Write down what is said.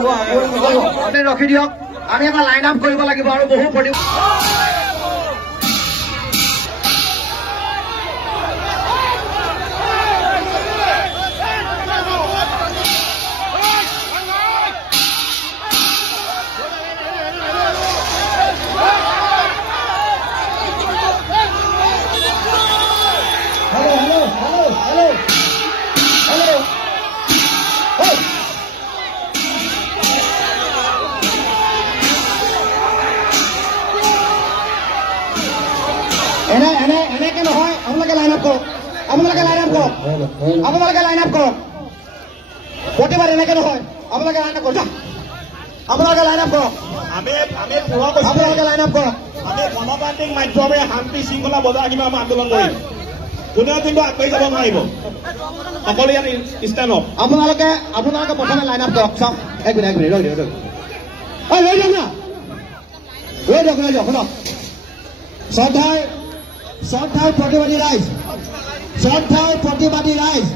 ৰখি দিয়ক আমি এটা লাইন আপ কৰিব লাগিব আৰু বহু প্ৰতি এনেকে নহয় আপোনালোকে লাইন আপ কৰক প্ৰতিবাদ এনেকে নহয় আপোনালোকে লাইন আপ কৰক আপোনালোকে লাইন আপ কৰক আপোনালোকে লাইন আপ কৰক আমি গণতান্ত্ৰিক মাধ্যমেৰে শান্তি শৃংখলা বজাই ৰাখিব আমি আন্দোলন কৰিম কোনেও কিন্তু আগবাঢ়ি যাব নোৱাৰিব সকলো ইয়াত ষ্টেণ্ড হওক আপোনালোকে প্ৰথমে লাইন আপ কৰক চাওক এক মিনিট ৰৈ দিয়ক শুনক শ্ৰদ্ধাৰ প্ৰতিবাদী ৰাইজ